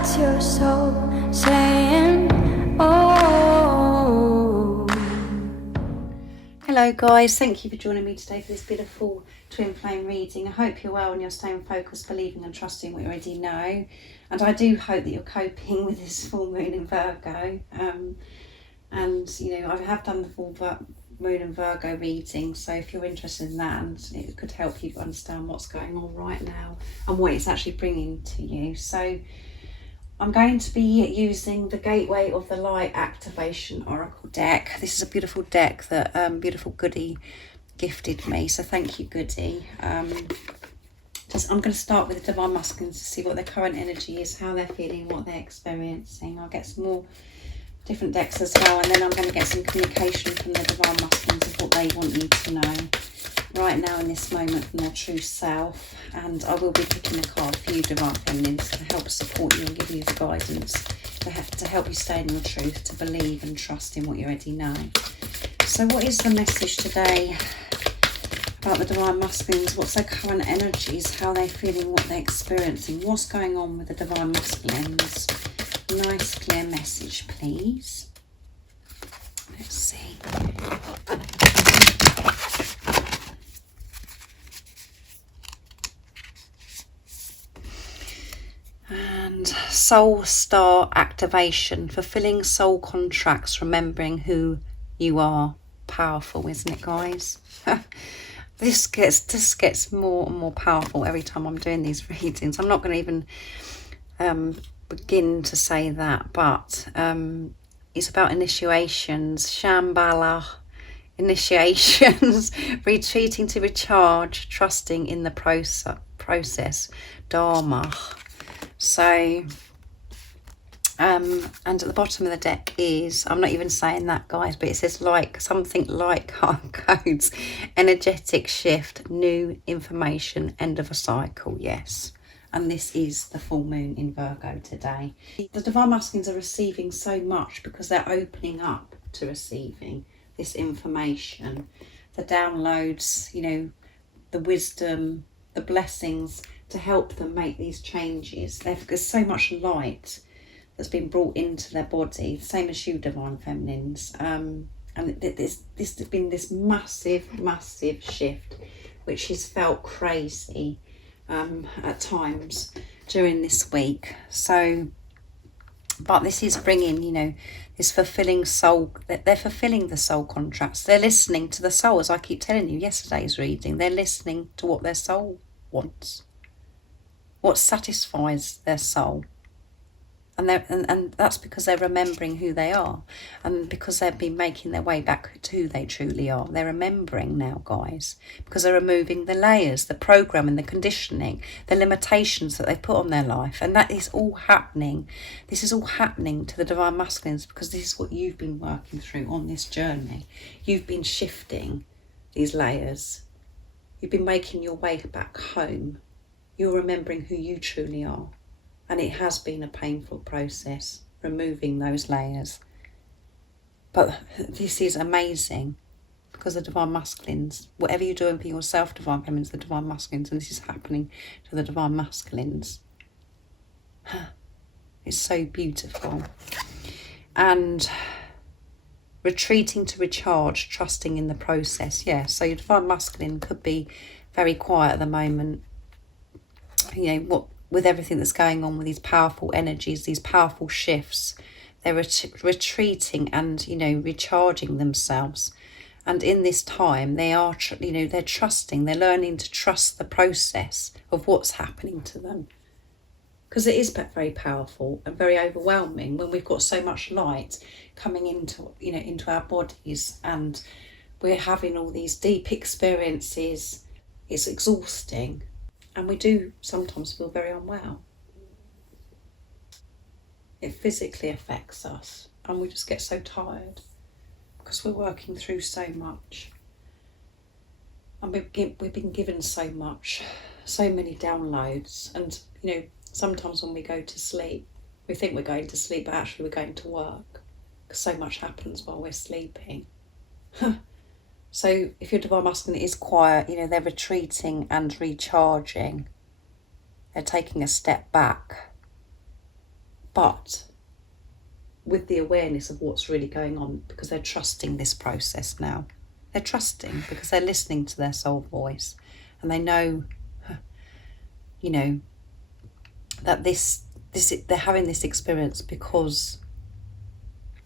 What's your soul saying? Oh. Hello guys, thank you for joining me today for this beautiful twin flame reading. I hope you're well and you're staying focused, believing and trusting what you already know. And I do hope that you're coping with this full moon in Virgo. And you know, I have done the full moon in Virgo reading, so if you're interested in that, and it could help you understand what's going on right now and what it's actually bringing to you. So I'm going to be using the Gateway of the Light Activation Oracle deck. This is a beautiful deck that beautiful Goody gifted me, so thank you, Goody. I'm going to start with the Divine Masculines to see what their current energy is, how they're feeling, what they're experiencing. I'll get some more different decks as well, and then I'm going to get some communication from the Divine Masculines of what they want you to know right now in this moment from their true self. And I will be picking a card for you, Divine Feminines, to help support you and give you the guidance to help you stay in your truth, to believe and trust in what you already know. So what is the message today about the Divine Masculines? What's their current energies, how they're feeling, what they're experiencing, what's going on with the Divine Masculines? Nice clear message, please. Let's see. And Soul Star Activation, fulfilling soul contracts, remembering who you are. Powerful, isn't it, guys? This gets more and more powerful every time I'm doing these readings. I'm not going to even begin to say that, but it's about initiations, Shambhala, initiations, retreating to recharge, trusting in the process, Dharma. So, and at the bottom of the deck is, I'm not even saying that, guys, but it says like, something like heart codes, energetic shift, new information, end of a cycle, yes. And this is the full moon in Virgo today. The Divine Masculines are receiving so much because they're opening up to receiving this information. The downloads, you know, the wisdom, the blessings to help them make these changes. There's so much light that's been brought into their body, same as you, Divine Feminines. And this has been this massive shift, which has felt crazy at times during this week. So, but this is bringing, you know, this fulfilling soul, they're fulfilling the soul contracts. They're listening to the soul, as I keep telling you, yesterday's reading. They're listening to what their soul wants, what satisfies their soul. And that's because they're remembering who they are, and because they've been making their way back to who they truly are. They're remembering now, guys, because they're removing the layers, the programming, the conditioning, the limitations that they've put on their life. And that is all happening. This is all happening to the Divine Masculines because this is what you've been working through on this journey. You've been shifting these layers. You've been making your way back home. You're remembering who you truly are. And it has been a painful process, removing those layers. But this is amazing because the Divine Masculines, whatever you're doing for yourself, Divine Feminines, the Divine Masculines, and this is happening to the Divine Masculines. It's so beautiful. And retreating to recharge, trusting in the process. Yeah, so your Divine Masculine could be very quiet at the moment. You know, with everything that's going on with these powerful energies, these powerful shifts, they're retreating and, you know, recharging themselves. And in this time, they are, you know, they're trusting, they're learning to trust the process of what's happening to them. Because it is very powerful and very overwhelming when we've got so much light coming into, you know, into our bodies, and we're having all these deep experiences. It's exhausting. And we do sometimes feel very unwell. It physically affects us, and we just get so tired because we're working through so much. And we've been given so much, so many downloads. And, you know, sometimes when we go to sleep, we think we're going to sleep, but actually we're going to work because so much happens while we're sleeping. So if your Divine Masculine is quiet, you know, they're retreating and recharging. They're taking a step back. but with the awareness of what's really going on, because they're trusting this process now. They're trusting because they're listening to their soul voice, and they know, you know, that this they're having this experience because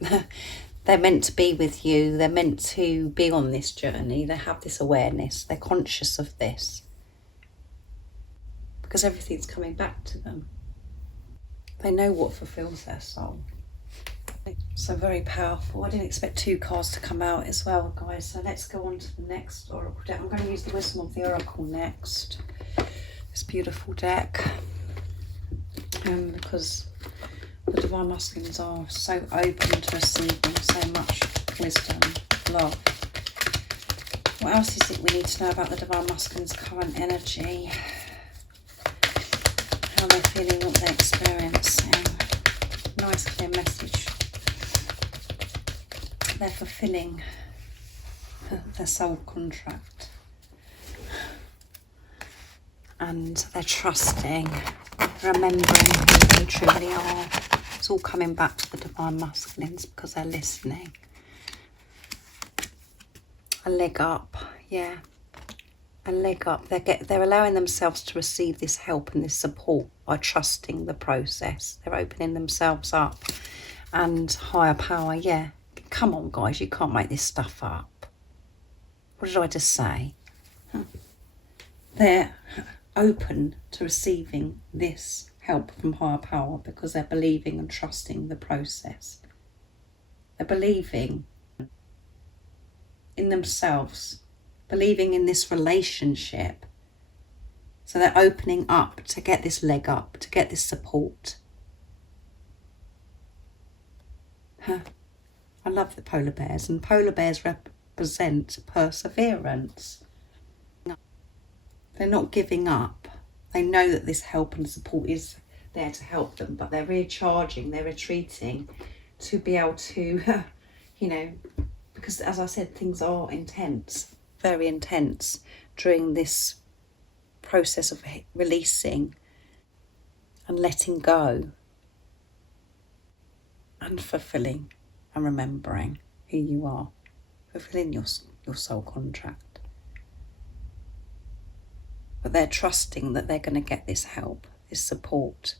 they're meant to be with you. They're meant to be on this journey. They have this awareness. They're conscious of this because everything's coming back to them. They know what fulfills their soul. So very powerful. I didn't expect 2 cards to come out as well, guys. So let's go on to the next oracle deck. I'm going to use the wisdom of the oracle next. This beautiful deck. Because the divine masculines are so open to receiving so much wisdom, love. What else is it we need to know about the divine masculines' current energy? How they're feeling, what they're experiencing. Nice clear message. They're fulfilling their soul contract. And they're trusting, remembering who they truly are. It's all coming back to the divine masculines because they're listening. A leg up, yeah. A leg up. They're allowing themselves to receive this help and this support by trusting the process. They're opening themselves up. And higher power, yeah. Come on, guys, you can't make this stuff up. What did I just say? They're open to receiving this help from higher power because they're believing and trusting the process. They're believing in themselves, believing in this relationship. So they're opening up to get this leg up, to get this support. I love the polar bears, and polar bears represent perseverance. They're not giving up. They know that this help and support is there to help them, but they're recharging, they're retreating to be able to, you know, because as I said, things are intense, very intense during this process of releasing and letting go and fulfilling and remembering who you are, fulfilling your soul contract. But they're trusting that they're going to get this help, this support.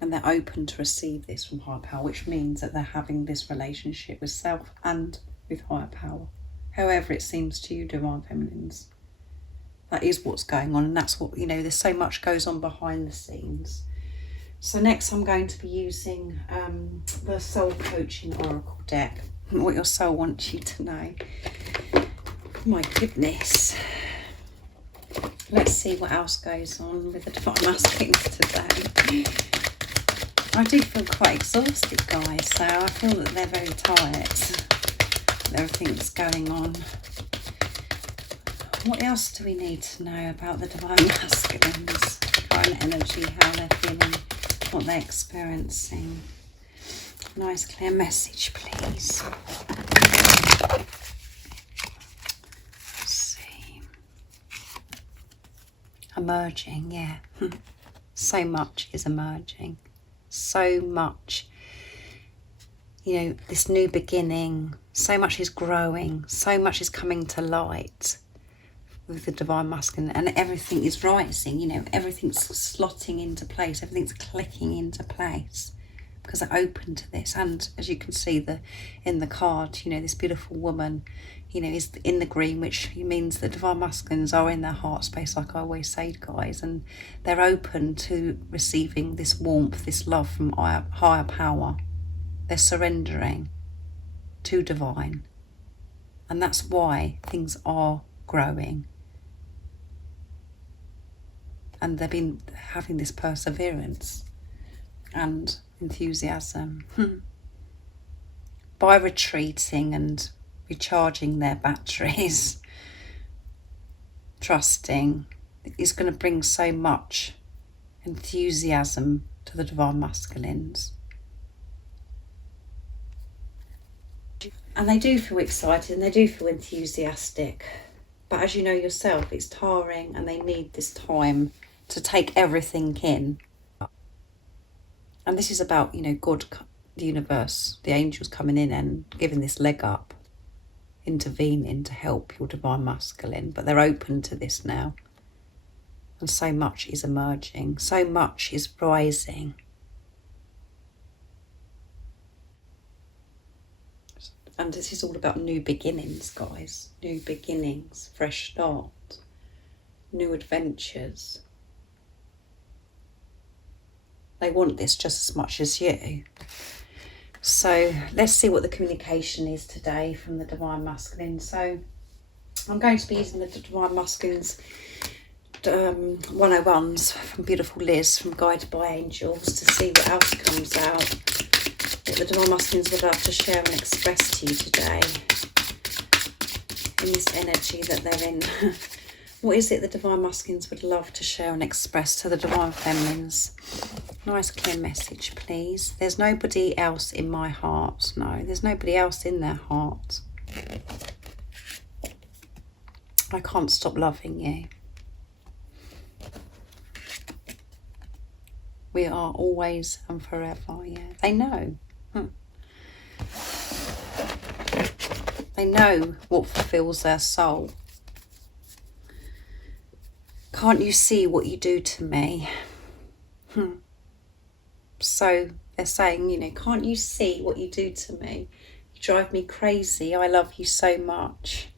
And they're open to receive this from higher power, which means that they're having this relationship with self and with higher power. However it seems to you, divine feminines. That is what's going on, and that's what, you know, there's so much goes on behind the scenes. So next I'm going to be using the Soul Coaching Oracle deck, what your soul wants you to know. My goodness. Let's see what else goes on with the divine masculines today. I do feel quite exhausted, guys, so I feel that they're very tired with everything that's going on. What else do we need to know about the divine masculines? Current energy, how they're feeling, what they're experiencing. Nice clear message, please. Let's see. Emerging, yeah. So much is emerging. So much, you know, this new beginning. So much is growing. So much is coming to light with the divine masculine, and everything is rising, you know, everything's slotting into place, everything's clicking into place because they're open to this. And as you can see in the card, you know, this beautiful woman, you know, is in the green, which means the divine masculines are in their heart space, like I always say, guys, and they're open to receiving this warmth, this love from higher power. They're surrendering to divine, and that's why things are growing. And they've been having this perseverance and enthusiasm by retreating and recharging their batteries. Trusting is going to bring so much enthusiasm to the divine masculines. And they do feel excited and they do feel enthusiastic. But as you know yourself, it's tiring and they need this time to take everything in. And this is about, you know, God, the universe, the angels coming in and giving this leg up, intervening to help your divine masculine. But they're open to this now. And so much is emerging. So much is rising. And this is all about new beginnings, guys. New beginnings, fresh start, new adventures. They want this just as much as you. So let's see what the communication is today from the Divine Masculine. So I'm going to be using the Divine Masculines 101s from beautiful Liz from Guided by Angels to see what else comes out. What the Divine Masculines would love to share and express to you today in this energy that they're in. What is it the Divine Masculines would love to share and express to the Divine Feminines? Nice clear message, please. There's nobody else in my heart. No, there's nobody else in their heart. I can't stop loving you. We are always and forever, yeah. They know. They know what fulfills their soul. Can't you see what you do to me? So they're saying, you know, can't you see what you do to me? You drive me crazy. I love you so much.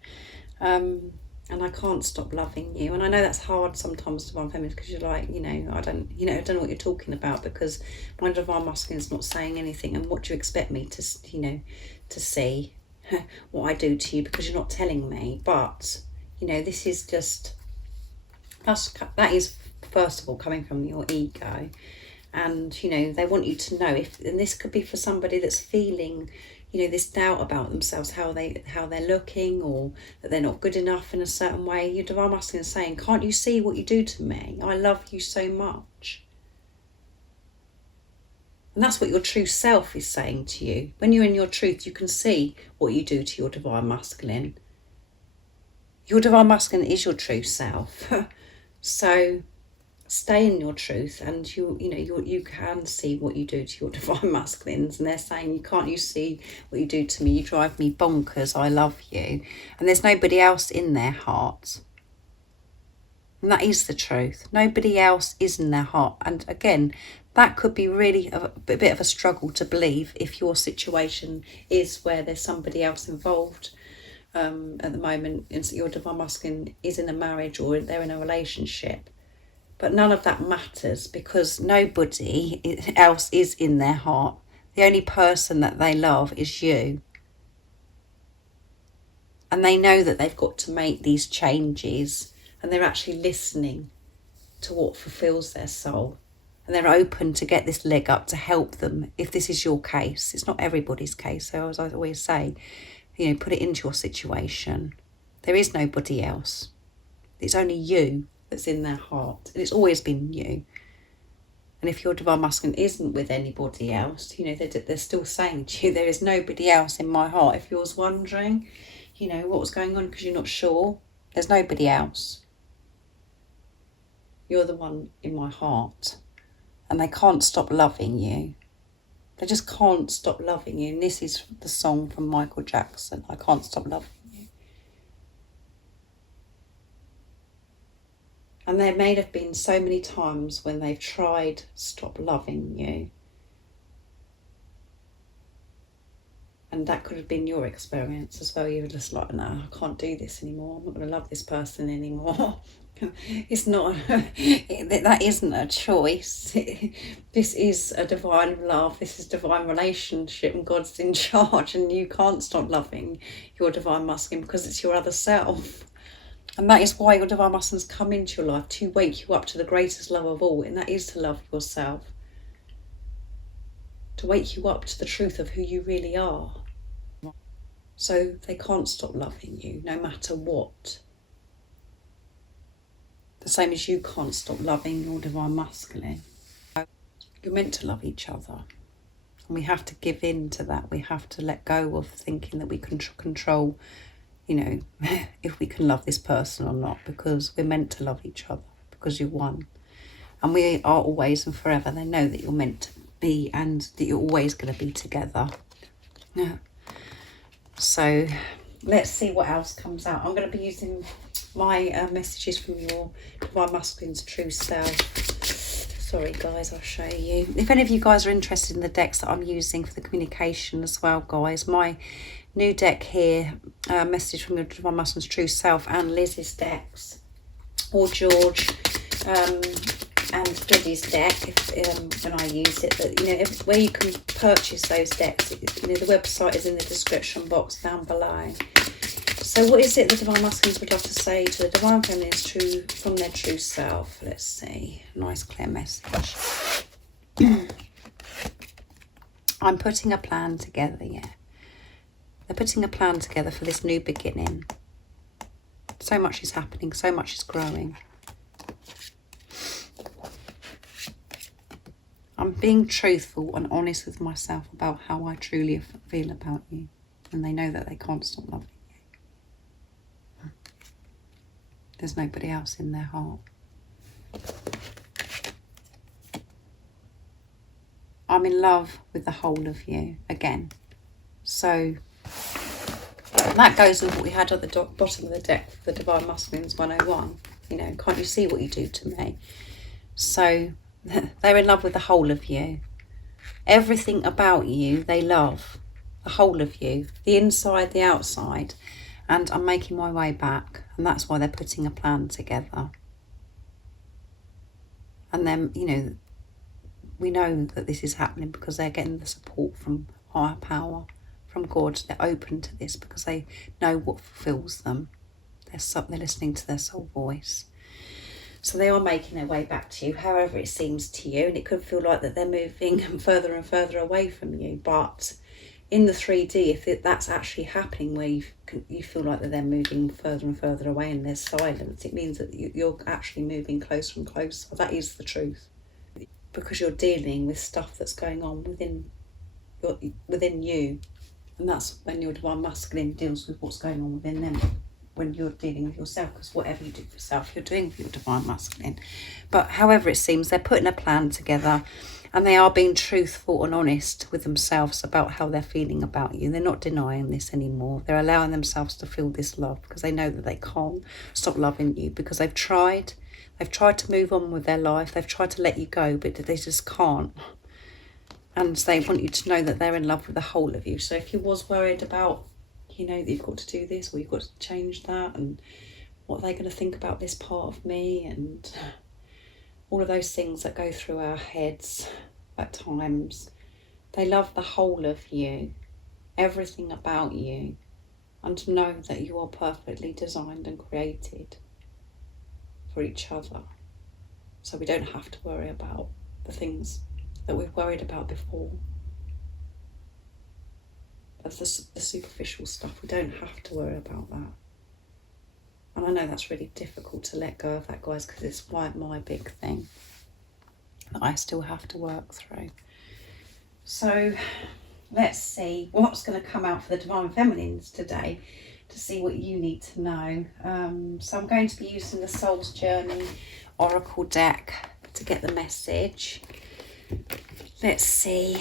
And I can't stop loving you. And I know that's hard sometimes, Divine Feminine, because you're like, you know, I don't know what you're talking about, because my Divine Masculine is not saying anything. And what do you expect me to, you know, to see what I do to you, because you're not telling me. But, you know, this is just, that is, first of all, coming from your ego. And, you know, they want you to know, and this could be for somebody that's feeling, you know, this doubt about themselves, how they're looking, or that they're not good enough in a certain way. Your Divine Masculine is saying, can't you see what you do to me? I love you so much. And that's what your true self is saying to you. When you're in your truth, you can see what you do to your Divine Masculine. Your Divine Masculine is your true self. So stay in your truth, and you can see what you do to your Divine Masculines. And they're saying, can't you see what you do to me? You drive me bonkers. I love you. And there's nobody else in their heart. And that is the truth. Nobody else is in their heart. And again, that could be really a bit of a struggle to believe if your situation is where there's somebody else involved. At the moment, your Divine Masculine is in a marriage or they're in a relationship. But none of that matters, because nobody else is in their heart. The only person that they love is you. And they know that they've got to make these changes, and they're actually listening to what fulfills their soul. And they're open to get this leg up to help them if this is your case. It's not everybody's case. So as I always say, you know, put it into your situation. There is nobody else. It's only you that's in their heart, and it's always been you. And if your Divine Masculine isn't with anybody else, you know, they're still saying to you, there is nobody else in my heart. If you're wondering, you know, what was going on because you're not sure, there's nobody else. You're the one in my heart. And they can't stop loving you. They just can't stop loving you. And this is the song from Michael Jackson, I Can't Stop Loving You. And there may have been so many times when they've tried to stop loving you. And that could have been your experience as well. You were just like, no, I can't do this anymore. I'm not going to love this person anymore. It's not, that isn't a choice. This is a divine love. This is divine relationship, and God's in charge, and you can't stop loving your Divine Masculine because it's your other self. And that is why your Divine Masculines come into your life, to wake you up to the greatest love of all, and that is to love yourself. To wake you up to the truth of who you really are. So they can't stop loving you, no matter what. The same as you can't stop loving your Divine Masculine. You're meant to love each other. And we have to give in to that. We have to let go of thinking that we can control, you know, if we can love this person or not, because we're meant to love each other, because you're one. And we are always and forever. They know that you're meant to be and that you're always going to be together. Yeah. So let's see what else comes out. I'm going to be using my messages from your Divine Masculine's True Self. Sorry guys, I'll show you. If any of you guys are interested in the decks that I'm using for the communication as well, guys, my new deck here, message from your Divine Masculine's True Self, and Liz's decks, or George and Geddy's deck, when I use it, but you know, where you can purchase those decks, you know, the website is in the description box down below. So what is it the Divine Masculines would love to say to the Divine Feminines true from their true self? Let's see. Nice clear message. I'm putting a plan together, yeah. They're putting a plan together for this new beginning. So much is happening, so much is growing. I'm being truthful and honest with myself about how I truly feel about you. And they know that they can't stop loving you. There's nobody else in their heart. I'm in love with the whole of you again. So that goes with what we had at the bottom of the deck, the Divine Masculines 101. You know, can't you see what you do to me? So they're in love with the whole of you. Everything about you they love. The whole of you. The inside, the outside. And I'm making my way back. And that's why they're putting a plan together. And then, you know, we know that this is happening because they're getting the support from higher power, from God. They're open to this because they know what fulfills them. They're listening to their soul voice. So they are making their way back to you, however it seems to you. And it could feel like that they're moving further and further away from you. But in the 3D, if that's actually happening, where you feel like that they're moving further and further away and there's silence, it means that you're actually moving closer and closer. That is the truth. Because you're dealing with stuff that's going on within you. And that's when your Divine Masculine deals with what's going on within them. When you're dealing with yourself, because whatever you do for yourself, you're doing for your Divine Masculine. But however it seems, they're putting a plan together and they are being truthful and honest with themselves about how they're feeling about you. They're not denying this anymore. They're allowing themselves to feel this love because they know that they can't stop loving you because they've tried. They've tried to move on with their life. They've tried to let you go, but they just can't. And they want you to know that they're in love with the whole of you. So if you was worried about, you know, that you've got to do this or you've got to change that and what are they going to think about this part of me and all of those things that go through our heads at times. They love the whole of you, everything about you, and to know that you are perfectly designed and created for each other. So we don't have to worry about the things that we've worried about before. Of the superficial stuff, we don't have to worry about that. And I know that's really difficult to let go of that, guys, because it's like my big thing that I still have to work through. So let's see what's going to come out for the Divine Feminines today to see what you need to know. So I'm going to be using the Soul's Journey Oracle deck to get the message. Let's see.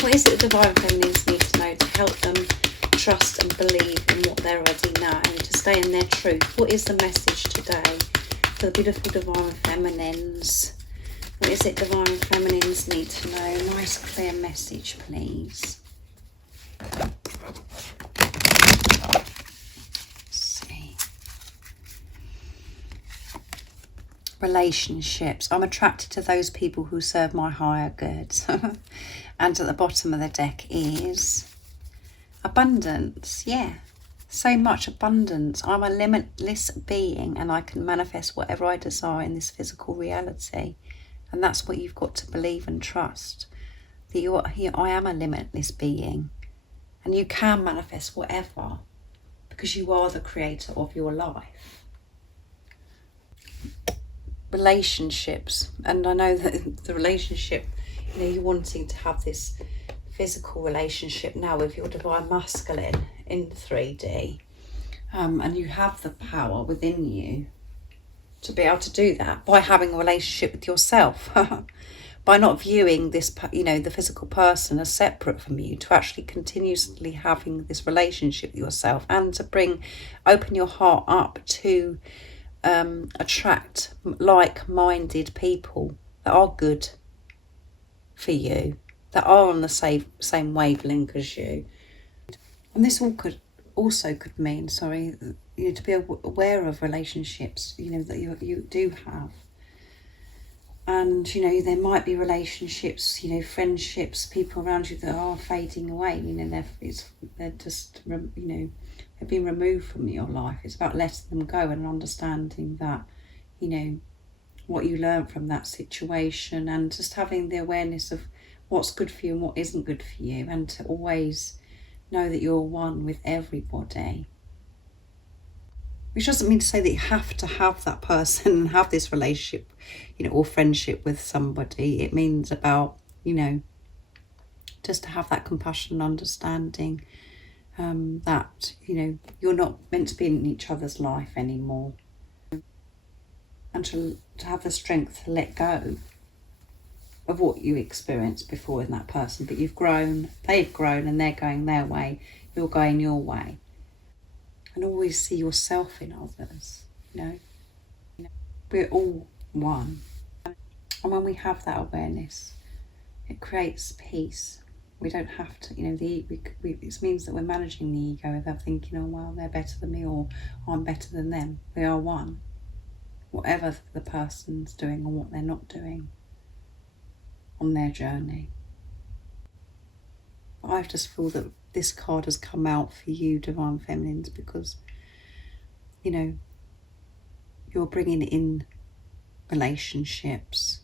What is it the Divine Feminines need to know to help them trust and believe in what they already know, to stay in their truth? What is the message today for the beautiful Divine Feminines? What is it Divine Feminines need to know? Nice clear message, please. Let's see. Relationships. I'm attracted to those people who serve my higher good. And at the bottom of the deck is abundance. Yeah, so much abundance. I'm a limitless being and I can manifest whatever I desire in this physical reality. And that's what you've got to believe and trust. That I am a limitless being and you can manifest whatever because you are the creator of your life. Relationships. And I know that the relationship, you know, you're wanting to have this physical relationship now with your Divine Masculine in 3D. And you have the power within you to be able to do that by having a relationship with yourself. By not viewing this, the physical person as separate from you, to actually continuously having this relationship with yourself, and to open your heart up to attract like-minded people that are good for you, that are on the same wavelength as you. And this also could mean, to be aware of relationships, that you do have. And, there might be relationships, friendships, people around you that are fading away. They're just, they've been removed from your life. It's about letting them go and understanding that, what you learned from that situation, and just having the awareness of what's good for you and what isn't good for you, and to always know that you're one with everybody. Which doesn't mean to say that you have to have that person and have this relationship, or friendship with somebody. It means about, just to have that compassion and understanding that, you're not meant to be in each other's life anymore. And to have the strength to let go of what you experienced before in that person. But you've grown, they've grown, and they're going their way, you're going your way. And always see yourself in others, We're all one. And when we have that awareness, it creates peace. We don't have to, it means that we're managing the ego without thinking, oh, well, they're better than me, or I'm better than them. We are one. Whatever the person's doing or what they're not doing on their journey. I just feel that this card has come out for you, Divine Feminines, because, you're bringing in relationships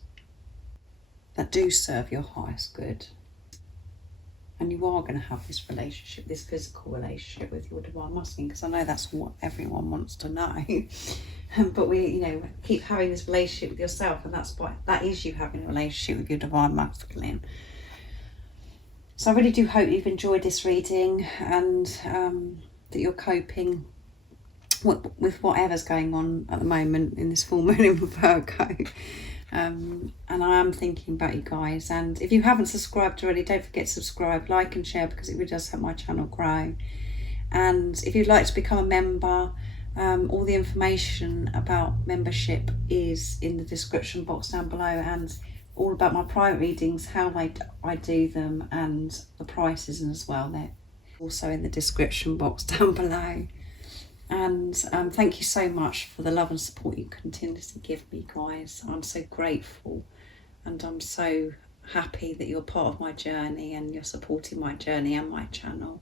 that do serve your highest good. And you are going to have this relationship, this physical relationship with your Divine Masculine, because I know that's what everyone wants to know. But we, keep having this relationship with yourself, and that is you having a relationship with your Divine Masculine. So I really do hope you've enjoyed this reading, and that you're coping with whatever's going on at the moment in this full moon in Virgo. And I am thinking about you guys. And if you haven't subscribed already, don't forget to subscribe, like and share, because it really does help my channel grow. And if you'd like to become a member, all the information about membership is in the description box down below, and all about my private readings, how I do them, and the prices as well. They're also in the description box down below. And thank you so much for the love and support you continuously give me, guys. I'm so grateful, and I'm so happy that you're part of my journey and you're supporting my journey and my channel.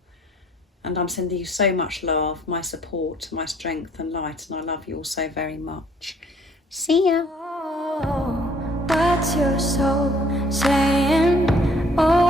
And I'm sending you so much love, my support, my strength and light, and I love you all so very much. See ya. Oh, what's your soul saying? Oh.